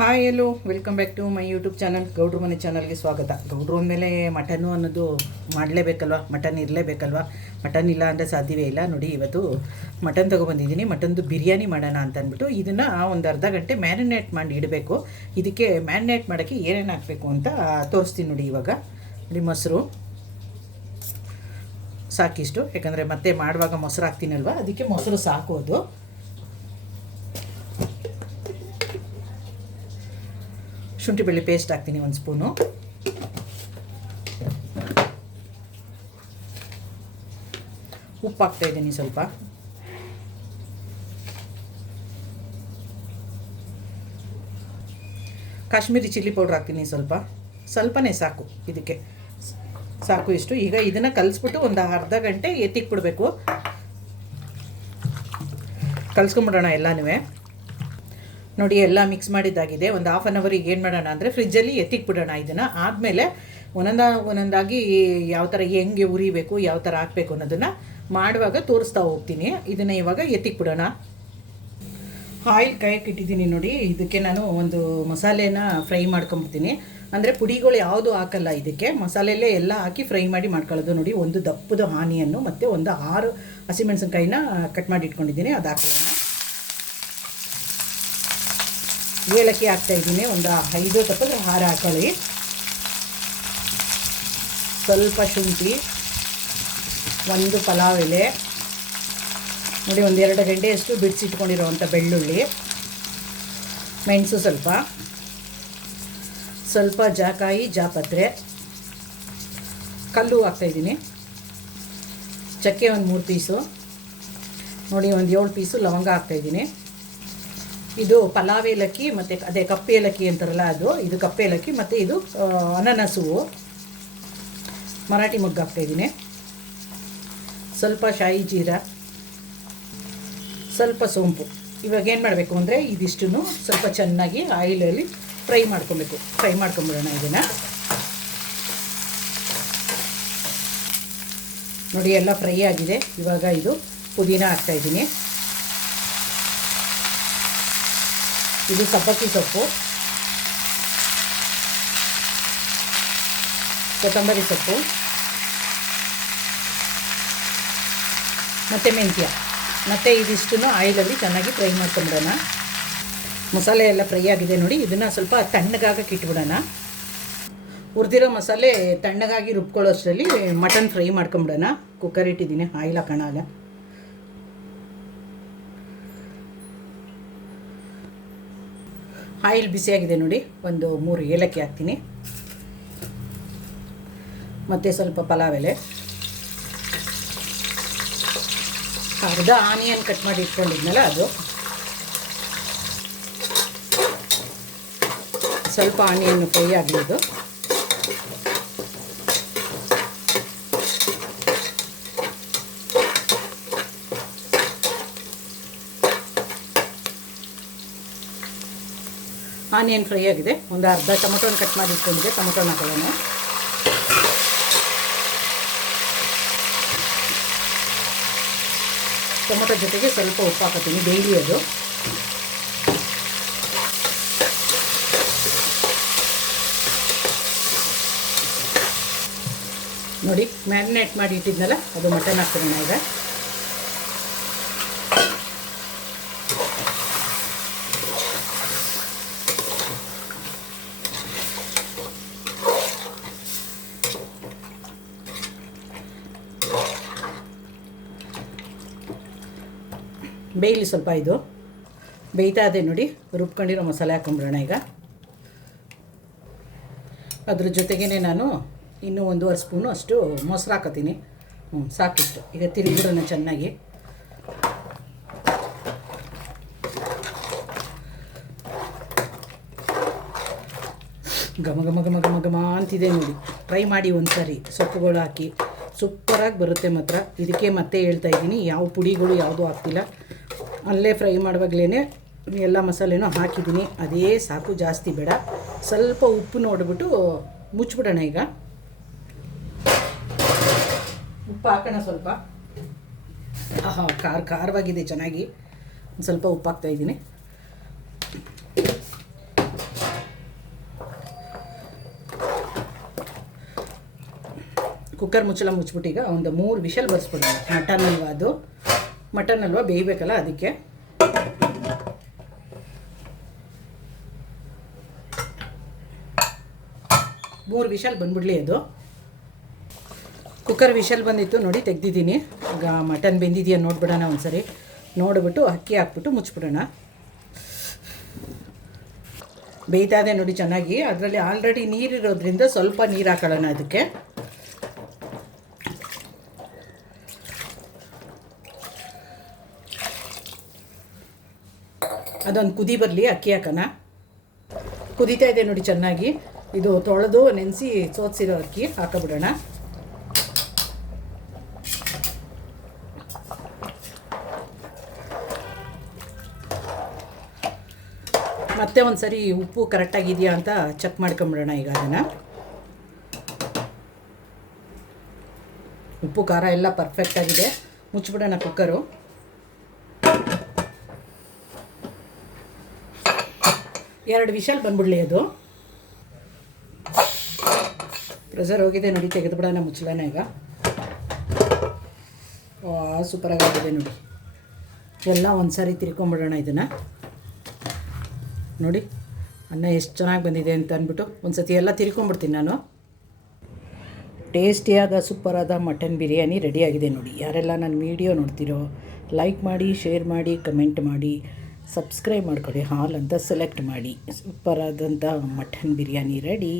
Hi hello welcome back to my YouTube channel Gowdru Mane ಚಾನಲ್ಗೆ ಸ್ವಾಗತ. ಗೌಡ್ರು ಅಂದಮೇಲೆ ಮಟನ್ನು ಅನ್ನೋದು ಮಾಡಲೇಬೇಕಲ್ವ, ಮಟನ್ ಇರಲೇಬೇಕಲ್ವ. ಮಟನ್ ಇಲ್ಲ ಅಂದರೆ ಸಾಧ್ಯವೇ ಇಲ್ಲ. ನೋಡಿ, ಇವತ್ತು ಮಟನ್ ತೊಗೊಬಂದಿದ್ದೀನಿ. ಮಟನ್ದು ಬಿರಿಯಾನಿ ಮಾಡೋಣ ಅಂತ ಅಂದ್ಬಿಟ್ಟು ಇದನ್ನು ಒಂದು ಅರ್ಧ ಗಂಟೆ ಮ್ಯಾರಿನೇಟ್ ಮಾಡಿ ಇಡಬೇಕು. ಇದಕ್ಕೆ ಮ್ಯಾರಿನೇಟ್ ಮಾಡೋಕ್ಕೆ ಏನೇನು ಹಾಕಬೇಕು ಅಂತ ತೋರಿಸ್ತೀನಿ ನೋಡಿ. ಇವಾಗ ನೋಡಿ, ಮೊಸರು ಸಾಕಿಷ್ಟು, ಯಾಕಂದರೆ ಮತ್ತೆ ಮಾಡುವಾಗ ಮೊಸರು ಹಾಕ್ತೀನಲ್ವ, ಅದಕ್ಕೆ ಮೊಸರು ಸಾಕೋದು. ಶುಂಠಿ ಬೆಳ್ಳಿ ಪೇಸ್ಟ್ ಹಾಕ್ತೀನಿ 1 ಸ್ಪೂನು. ಉಪ್ಪು ಹಾಕ್ತಾಯಿದ್ದೀನಿ ಸ್ವಲ್ಪ. ಕಾಶ್ಮೀರಿ ಚಿಲ್ಲಿ ಪೌಡ್ರ್ ಹಾಕ್ತೀನಿ ಸ್ವಲ್ಪನೇ ಸಾಕು, ಇದಕ್ಕೆ ಸಾಕು ಇಷ್ಟು. ಈಗ ಇದನ್ನು ಕಲಿಸ್ಬಿಟ್ಟು ಒಂದು ಅರ್ಧ ಗಂಟೆ ಎತ್ತಿಕ್ಬಿಡ್ಬೇಕು. ಕಲಿಸ್ಕೊಂಬಿಡೋಣ ಎಲ್ಲನೂ. ನೋಡಿ, ಎಲ್ಲ ಮಿಕ್ಸ್ ಮಾಡಿದ್ದಾಗಿದೆ. ಒಂದು ಹಾಫ್ ಆನ್ ಅವರಿಗೆ ಏನು ಮಾಡೋಣ ಅಂದರೆ ಫ್ರಿಜ್ಜಲ್ಲಿ ಎತ್ತಿಕ್ಬಿಡೋಣ. ಇದನ್ನು ಆದಮೇಲೆ ಒಂದೊಂದಾಗಿ ಯಾವ ಥರ ಹೆಂಗೆ ಉರಿಬೇಕು, ಯಾವ ಥರ ಹಾಕಬೇಕು ಅನ್ನೋದನ್ನು ಮಾಡುವಾಗ ತೋರಿಸ್ತಾ ಹೋಗ್ತೀನಿ. ಇದನ್ನು ಇವಾಗ ಎತ್ತಿಕ್ಬಿಡೋಣ. ಆಯಿಲ್ ಕಾಯಕ್ಕೆ ಇಟ್ಟಿದ್ದೀನಿ ನೋಡಿ. ಇದಕ್ಕೆ ನಾನು ಒಂದು ಮಸಾಲೆನ ಫ್ರೈ ಮಾಡ್ಕೊಂಬಿಡ್ತೀನಿ. ಅಂದರೆ ಪುಡಿಗಳು ಯಾವುದು ಹಾಕಲ್ಲ ಇದಕ್ಕೆ, ಮಸಾಲೆಯಲ್ಲೇ ಎಲ್ಲ ಹಾಕಿ ಫ್ರೈ ಮಾಡಿ ಮಾಡ್ಕೊಳ್ಳೋದು. ನೋಡಿ, ಒಂದು ದಪ್ಪದ ಆನಿಯನ್ನು ಮತ್ತು ಒಂದು 6 ಹಸಿಮೆಣಸಿನ್ಕಾಯಿನ ಕಟ್ ಮಾಡಿ ಇಟ್ಕೊಂಡಿದ್ದೀನಿ, ಅದು ಹಾಕೊಳ್ಳೋಣ. ಏಲಕ್ಕಿ ಹಾಕ್ತಾಯಿದ್ದೀನಿ, ಒಂದು 5 ದಪ್ಪದ ಹಾರ ಹಾಕೊಳ್ಳಿ. ಸ್ವಲ್ಪ ಶುಂಠಿ, 1 ಪಲಾವ್ ಎಲೆ, ನೋಡಿ, 1-2 ಗಂಟೆಯಷ್ಟು ಬಿಡಿಸಿಟ್ಕೊಂಡಿರೋವಂಥ ಬೆಳ್ಳುಳ್ಳಿ, ಮೆಣಸು ಸ್ವಲ್ಪ ಜಾಕಾಯಿ, ಜಾಪತ್ರೆ, ಕಲ್ಲು ಹಾಕ್ತಾಯಿದ್ದೀನಿ. ಚಕ್ಕೆ 3 ಪೀಸು, ನೋಡಿ, 7 ಪೀಸು ಲವಂಗ ಹಾಕ್ತಾಯಿದ್ದೀನಿ. ಇದು ಪಲಾವ್ ಏಲಕ್ಕಿ ಮತ್ತು ಅದೇ ಕಪ್ಪೆ ಏಲಕ್ಕಿ ಅಂತಾರಲ್ಲ ಅದು, ಇದು ಕಪ್ಪೆ ಏಲಕ್ಕಿ. ಮತ್ತು ಇದು ಅನಾನಸು ಮರಾಠಿ ಮೊಗ್ಗು ಹಾಕ್ತಾಯಿದ್ದೀನಿ. ಸ್ವಲ್ಪ ಶಾಯಿ ಜೀರ, ಸ್ವಲ್ಪ ಸೋಂಪು. ಇವಾಗ ಏನು ಮಾಡಬೇಕು ಅಂದರೆ ಇದಿಷ್ಟನ್ನು ಸ್ವಲ್ಪ ಚೆನ್ನಾಗಿ ಆಯಿಲಲ್ಲಿ ಫ್ರೈ ಮಾಡ್ಕೊಂಬಿಡೋಣ ಇದನ್ನು. ನೋಡಿ, ಎಲ್ಲ ಫ್ರೈ ಆಗಿದೆ. ಇವಾಗ ಇದು ಪುದೀನ ಹಾಕ್ತಾಯಿದ್ದೀನಿ. ಇದು ಸಬ್ಬಕ್ಕಿ ಸೊಪ್ಪು, ಕೊತ್ತಂಬರಿ ಸೊಪ್ಪು ಮತ್ತು ಮೆಂತ್ಯ. ಮತ್ತು ಇದಿಷ್ಟನ್ನು ಆಯಿಲಲ್ಲಿ ಚೆನ್ನಾಗಿ ಫ್ರೈ ಮಾಡ್ಕೊಂಬಿಡೋಣ. ಮಸಾಲೆ ಎಲ್ಲ ಫ್ರೈ ಆಗಿದೆ ನೋಡಿ. ಇದನ್ನು ಸ್ವಲ್ಪ ತಣ್ಣಗಾಗಕ್ಕೆ ಇಟ್ಬಿಡೋಣ. ಹುರಿದಿರೋ ಮಸಾಲೆ ತಣ್ಣಗಾಗಿ ರುಬ್ಕೊಳ್ಳೋ ಅಷ್ಟರಲ್ಲಿ ಮಟನ್ ಫ್ರೈ ಮಾಡ್ಕೊಂಬಿಡೋಣ. ಕುಕ್ಕರ್ ಇಟ್ಟಿದ್ದೀನಿ, ಆಯಿಲ್ ಹಾಕೋಣ. ಆಯಿಲ್ ಬಿಸಿಯಾಗಿದೆ ನೋಡಿ. ಒಂದು 3 ಏಲಕ್ಕಿ ಹಾಕ್ತೀನಿ, ಮತ್ತು ಸ್ವಲ್ಪ ಪಲಾವ್ ಎಲೆ, ಅರ್ಧ ಆನಿಯನ್ ಕಟ್ ಮಾಡಿ ಇಟ್ಕೊಂಡಿದ್ನಲ್ಲ ಅದು, ಸ್ವಲ್ಪ ಆನಿಯನ್ ಫ್ರೈ ಆಗಲಿದ್ದು. ಆನಿಯನ್ ಫ್ರೈ ಆಗಿದೆ. ಒಂದು ಅರ್ಧ ಟೊಮೊಟೊನ ಕಟ್ ಮಾಡಿ ಇಟ್ಕೊಂಡಿದ್ದೆ, ಟೊಮೊಟೊನ ಹಾಕೋಣ. ಟೊಮೊಟೊ ಜೊತೆಗೆ ಸ್ವಲ್ಪ ಉಪ್ಪು ಹಾಕೋತೀನಿ, ಬೇಯ್ಲಿ ಅದು. ನೋಡಿ, ಮ್ಯಾರಿನೇಟ್ ಮಾಡಿ ಇಟ್ಟಿದ್ನಲ್ಲ ಅದು ಮಟನ್ ಹಾಕ್ತೀನಿ ಈಗ. ಬೇಯಲಿ ಸ್ವಲ್ಪ, ಇದು ಬೇಯ್ತಾ ಇದೆ ನೋಡಿ. ರುಬ್ಕೊಂಡಿರೋ ಮಸಾಲೆ ಹಾಕೊಂಬಿಡೋಣ ಈಗ. ಅದ್ರ ಜೊತೆಗೇ ನಾನು ಇನ್ನೂ 1.5 ಸ್ಪೂನು ಅಷ್ಟು ಮೊಸರು ಹಾಕೋತೀನಿ. ಸಾಕಿಷ್ಟು. ಈಗ ತಿರುಗಿಬಿಡೋಣ ಚೆನ್ನಾಗಿ. ಘಮ ಘಮ ಘಮ ಘಮ ಘಮ ಅಂತಿದೆ ನೋಡಿ. ಟ್ರೈ ಮಾಡಿ ಒಂದು ಸಾರಿ, ಸೊಪ್ಪುಗಳು ಹಾಕಿ ಸೂಪರಾಗಿ ಬರುತ್ತೆ ಮಾತ್ರ. ಇದಕ್ಕೆ ಮತ್ತೆ ಹೇಳ್ತಾ ಇದ್ದೀನಿ, ಯಾವ ಪುಡಿಗಳು ಯಾವುದೂ ಹಾಕ್ತಿಲ್ಲ. ಅಲ್ಲೇ ಫ್ರೈ ಮಾಡುವಾಗಲೇ ಎಲ್ಲ ಮಸಾಲೆನೂ ಹಾಕಿದ್ದೀನಿ, ಅದೇ ಸಾಕು, ಜಾಸ್ತಿ ಬೇಡ. ಸ್ವಲ್ಪ ಉಪ್ಪು ನೋಡಿಬಿಟ್ಟು ಮುಚ್ಚಿಬಿಡೋಣ. ಈಗ ಉಪ್ಪು ಹಾಕೋಣ ಸ್ವಲ್ಪ. ಖಾರವಾಗಿದೆ ಚೆನ್ನಾಗಿ. ಸ್ವಲ್ಪ ಉಪ್ಪು ಹಾಕ್ತಾಯಿದ್ದೀನಿ. ಕುಕ್ಕರ್ ಮುಚ್ಚಳ ಮುಚ್ಚಿಬಿಟ್ಟು ಈಗ ಒಂದು 3 ವಿಷಲ್ ಬರ್ಸ್ಬಿಡೋಣ. ಮಟನ್ ಅಲ್ವಾ ಬೇಯಬೇಕಲ್ಲ, ಅದಕ್ಕೆ. ಮೂರು ವಿಷಲ್ ಬಂದ್ಬಿಡ್ಲಿ ಅದು. ಕುಕ್ಕರ್ ವಿಷಲ್ ಬಂದಿತ್ತು ನೋಡಿ, ತೆಗ್ದಿದ್ದೀನಿ. ಈಗ ಮಟನ್ ಬೆಂದಿದೆಯಾ ನೋಡ್ಬಿಡೋಣ ಒಂದ್ಸರಿ. ನೋಡಿಬಿಟ್ಟು ಅಕ್ಕಿ ಹಾಕ್ಬಿಟ್ಟು ಮುಚ್ಚಿಬಿಡೋಣ. ಬೇಯ್ತಾ ಇದೆ ನೋಡಿ ಚೆನ್ನಾಗಿ. ಅದರಲ್ಲಿ ಆಲ್ರೆಡಿ ನೀರಿರೋದ್ರಿಂದ ಸ್ವಲ್ಪ ನೀರು ಹಾಕೊಳ್ಳೋಣ ಅದಕ್ಕೆ. ಅದೊಂದು ಕುದಿ ಬರಲಿ, ಅಕ್ಕಿ ಹಾಕೋಣ. ಕುದೀತಾ ಇದೆ ನೋಡಿ ಚೆನ್ನಾಗಿ. ಇದು ತೊಳೆದು ನೆನೆಸಿ ಸೋಸಿರೋ ಅಕ್ಕಿ ಹಾಕೋಬಿಡೋಣ. ಮತ್ತೆ ಒಂದು ಸರಿ ಉಪ್ಪು ಕರೆಕ್ಟಾಗಿದೆಯಾ ಅಂತ ಚೆಕ್ ಮಾಡ್ಕೊಂಬಿಡೋಣ. ಈಗ ಅದನ್ನು ಉಪ್ಪು ಖಾರ ಎಲ್ಲ ಪರ್ಫೆಕ್ಟಾಗಿದೆ. ಮುಚ್ಚಿಬಿಡೋಣ ಕುಕ್ಕರು. ಎರಡು ವಿಷಲ್ ಬಂದ್ಬಿಡ್ಲಿ ಅದು. ಪ್ರೆಷರ್ ಹೋಗಿದೆ ನೋಡಿ, ತೆಗೆದುಬಿಡೋಣ ಮುಚ್ಚಳನ ಈಗ. ಸೂಪರಾಗಿದೆ ನೋಡಿ. ಎಲ್ಲ ಒಂದು ಸಾರಿ ತಿರ್ಕೊಂಬಿಡೋಣ ಇದನ್ನು. ನೋಡಿ ಅನ್ನ ಎಷ್ಟು ಚೆನ್ನಾಗಿ ಬಂದಿದೆ ಅಂತ ಅಂದ್ಬಿಟ್ಟು ಒಂದು ಸತಿ ಎಲ್ಲ ತಿರ್ಕೊಂಬಿಡ್ತೀನಿ ನಾನು. ಟೇಸ್ಟಿಯಾದ ಸೂಪರಾದ ಮಟನ್ ಬಿರಿಯಾನಿ ರೆಡಿಯಾಗಿದೆ ನೋಡಿ. ಯಾರೆಲ್ಲ ನನ್ನ ವೀಡಿಯೋ ನೋಡ್ತೀರೋ ಲೈಕ್ ಮಾಡಿ, ಶೇರ್ ಮಾಡಿ, ಕಮೆಂಟ್ ಮಾಡಿ, ಸಬ್ಸ್ಕ್ರೈಬ್ ಮಾಡ್ಕೊಳ್ಳಿ, ಹಾಲ್ ಅಂತ ಸೆಲೆಕ್ಟ್ ಮಾಡಿ. ಸೂಪರಾದಂಥ ಮಟನ್ ಬಿರಿಯಾನಿ ರೆಡಿ.